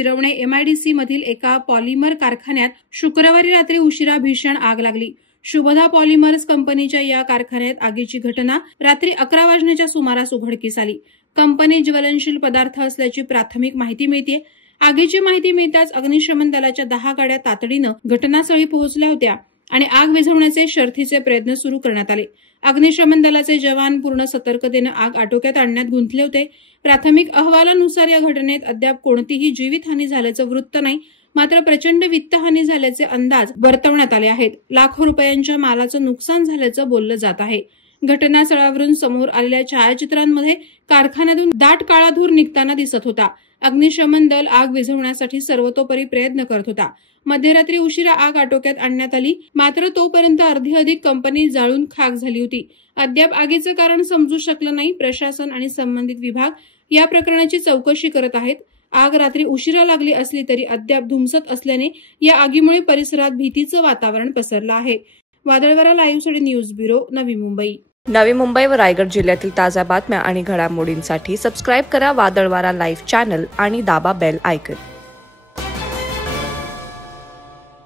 Shirvane MIDC मधील एका polymer कारखान्यात शुक्रवारी रात्री उशिरा भीषण आग लागली। शुभदा पॉलिमर्स कंपनीच्या या कारखान्यात आगीची घटना रात्री 11 वाजण्याच्या सुमारास उघडकीस आली। कंपनीत ज्वलनशील पदार्थ असल्याची प्राथमिक माहिती मिळते। आगीची माहिती मिळताच अग्निशमन दलाच्या 10 गाड्या तातडीनं घटनास्थळी पोहोचल्या होत्या आणि आग विझवण्याचे शर्थीचे प्रयत्न सुरू करण्यात आले। अग्निशमन दलाचे जवान पूर्ण सतर्कतेने आग आटोक्यात आणण्यात गुंतले होते। प्राथमिक अहवालानुसार या घटनेत अद्याप कोणतीही जीवितहानी झाल्याचं वृत्त नाही, मात्र प्रचंड वित्तहानी झाल्याचे अंदाज वर्तवण्यात आले आहेत। लाखो रुपयांच्या मालाचं नुकसान झाल्याचं बोललं जात आहे। घटनास्थळावरून समोर आलेल्या छायाचित्रांमध्ये कारखान्यातून दाट काळा धूर निघताना दिसत होता। अग्निशमन दल आग विझवण्यासाठी सर्वतोपरी प्रयत्न करत होता। मध्यरात्री उशिरा आग आटोक्यात आणण्यात आली, मात्र तोपर्यंत अर्धी कंपनी जाळून खाक झाली होती। अद्याप आगीचं कारण समजू शकलं नाही। प्रशासन आणि संबंधित विभाग या प्रकरणाची चौकशी करत आहेत। आग रात्री उशिरा लागली असली तरी अद्याप धुमसत असल्याने या आगीमुळे परिसरात भीतीचं वातावरण पसरलं आहे। वादळवारा लाईव्हसाठी न्यूज ब्युरो, नवी मुंबई। नवी मुंबई व रायगड जिल्ह्यातील ताज्या बातम्या आणि घडामोडींसाठी सबस्क्राईब करा वादळवारा लाईव्ह चॅनल आणि दाबा बेल आयकॉन।